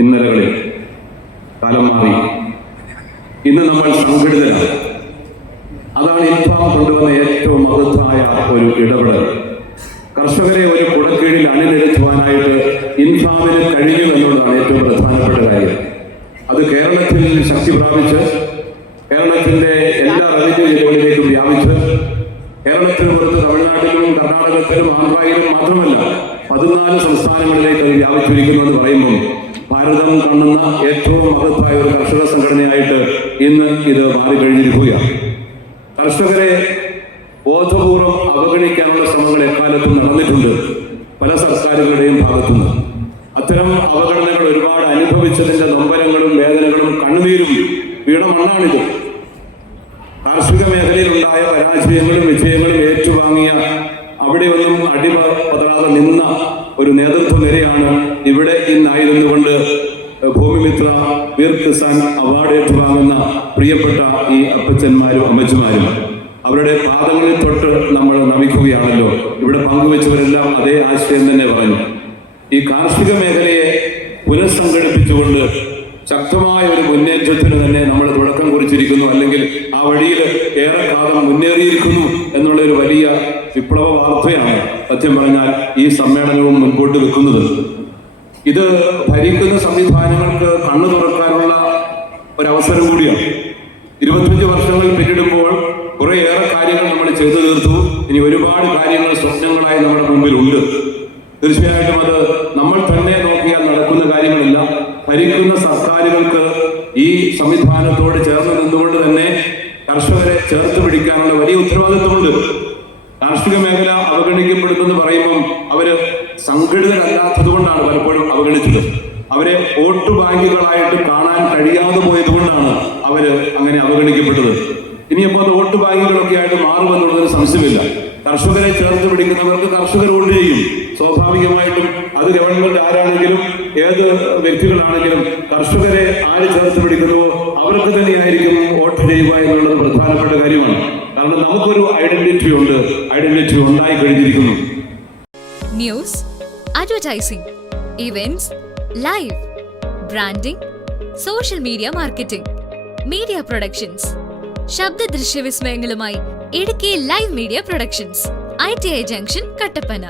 ഇന്നലകളിൽ കാലം മാറി. ഇന്ന് നമ്മൾ സംഘടിതരാണ്. അതാണ് ഇൻഫാം കൊണ്ടുവന്ന ഏറ്റവും മഹത്തായ ഒരു ഇടപെടൽ. കർഷകരെ ഒരു കുടക്കീഴിൽ അണിനിരത്തുവാനായിട്ട് ഇൻഫാമിന് കഴിഞ്ഞു എന്നുള്ളതാണ് ഏറ്റവും പ്രധാനപ്പെട്ട കാര്യം. അത് കേരളത്തിൽ ശക്തി പ്രാപിച്ച് കേരളത്തിന്റെ എല്ലാ റവന്യൂ ജില്ലകളിലേക്കും വ്യാപിച്ച് കേരളത്തിന് പുറത്ത് തമിഴ്നാട്ടിലും കർണാടകത്തിലും ആന്ധ്രയിലും മാത്രമല്ല പതിനാല് സംസ്ഥാനങ്ങളിലേക്ക് അത് വ്യാപിച്ചിരിക്കുന്നു എന്ന് പറയുമ്പോൾ ഭാരതം കാണുന്ന ഏറ്റവും മഹത്തായ ഒരു കർഷക സംഘടനയായിട്ട് ഇന്ന് ഇത് മാറിക്കഴിഞ്ഞിരിക്കുകയാണ് കർഷകരെ ബോധപൂർവം അവഗണിക്കാനുള്ള ശ്രമങ്ങൾ എക്കാലത്തും നടന്നിട്ടുണ്ട്. പല സർക്കാരുകളുടെയും ഭാഗത്തുനിന്ന്. അത്തരം അവഗണനകൾ ഒരുപാട് അനുഭവിച്ചതിന്റെ നൊമ്പരങ്ങളും വേദനകളും കണ്ണുനീരും വീണ മണ്ണാണിത് കാർഷിക മേഖലയിലുണ്ടായ പരാജയങ്ങളും വിജയങ്ങളും ഏറ്റുവാങ്ങിയ അവിടെയൊന്നും അടിമ പതറാതെ നിന്ന ഒരു നേതൃത്വ നിരയാണ് ഇവിടെ ഇന്നായിരുന്നുകൊണ്ട് ഭൂമിമിത്ര വീർ കിസാൻ അവാർഡ് ഏറ്റുവാങ്ങുന്ന പ്രിയപ്പെട്ട ഈ അപ്പച്ചന്മാരും അമ്മച്ചുമാരും. അവരുടെ പാദങ്ങളിൽ തൊട്ട് നമ്മൾ നമിക്കുകയാണല്ലോ. ഇവിടെ പങ്കുവെച്ചവരെല്ലാം അതേ ആശയം തന്നെ പറഞ്ഞു. ഈ കാർഷിക മേഖലയെ പുനഃസംഘടിപ്പിച്ചുകൊണ്ട് ശക്തമായ ഒരു മുന്നേറ്റത്തിന് തന്നെ നമ്മൾ തുടക്കം കുറിച്ചിരിക്കുന്നു. അല്ലെങ്കിൽ ആ വഴിയിൽ ഏറെ കാലം മുന്നേറിയിരിക്കുന്നു എന്നുള്ള ഒരു വലിയ വിപ്ലവ വാർത്തയാണ് സത്യം പറഞ്ഞാൽ ഈ സമ്മേളനവും മുൻപോട്ട് വെക്കുന്നത്. ഇത് ഭരിക്കുന്ന സംവിധാനങ്ങൾക്ക് കണ്ണു തുറക്കാനുള്ള ഒരവസരം കൂടിയാണ്. ഇരുപത്തഞ്ച് വർഷങ്ങൾ പിന്നിടുമ്പോൾ കുറേയേറെ കാര്യങ്ങൾ നമ്മൾ ചെയ്തു തീർത്തു. ഇനി ഒരുപാട് കാര്യങ്ങൾ സ്വപ്നങ്ങളായി നമ്മുടെ മുമ്പിലുണ്ട് തീർച്ചയായിട്ടും അത് നമ്മൾ ഭരിക്കുന്ന സർക്കാരുകൾക്ക് ഈ സംവിധാനത്തോട് ചേർന്ന് നിന്നുകൊണ്ട് തന്നെ കർഷകരെ ചേർത്ത് പിടിക്കാനുള്ള വലിയ ഉത്തരവാദിത്വമുണ്ട്. കാർഷിക മേഖല അവഗണിക്കപ്പെടുന്നെന്ന് പറയുമ്പം അവർ സംഘടിതരല്ലാത്തത് കൊണ്ടാണ് പലപ്പോഴും അവഗണിച്ചത്. അവരെ വോട്ട് ബാങ്കുകളായിട്ട് കാണാൻ കഴിയാതെ പോയത് കൊണ്ടാണ് അവർ അങ്ങനെ അവഗണിക്കപ്പെട്ടത്. ഇനിയിപ്പോ അത് വോട്ട് ബാങ്കുകളൊക്കെ ആയിട്ട് മാറുമെന്നുള്ളതിന് സംശയമില്ല. കർഷകരെ ചേർത്ത് പിടിക്കുന്നവർക്ക് കർഷകർ ചെയ്യും. സ്വാഭാവികമായിട്ടും അത് ഗവൺമെന്റ് ആരാണെങ്കിലും ഏത് വ്യക്തികളാണെങ്കിലും കർഷകരെ ആര് ചേർത്ത് പിടിക്കുന്നുവോ അവർക്ക് തന്നെയായിരിക്കും വോട്ട് ചെയ്യുക എന്നുള്ളത് പ്രധാനപ്പെട്ട കാര്യമാണ്. കാരണം നമുക്കൊരു ഐഡന്റിറ്റി ഉണ്ട്. ഐഡന്റിറ്റി ഉണ്ടായി കഴിഞ്ഞിരിക്കുന്നു. News advertising events live branding social media marketing media productions ശബ്ദ ദൃശ്യ വിസ്മയങ്ങളുമായി Idukki live media productions. I T I junction Kattappana.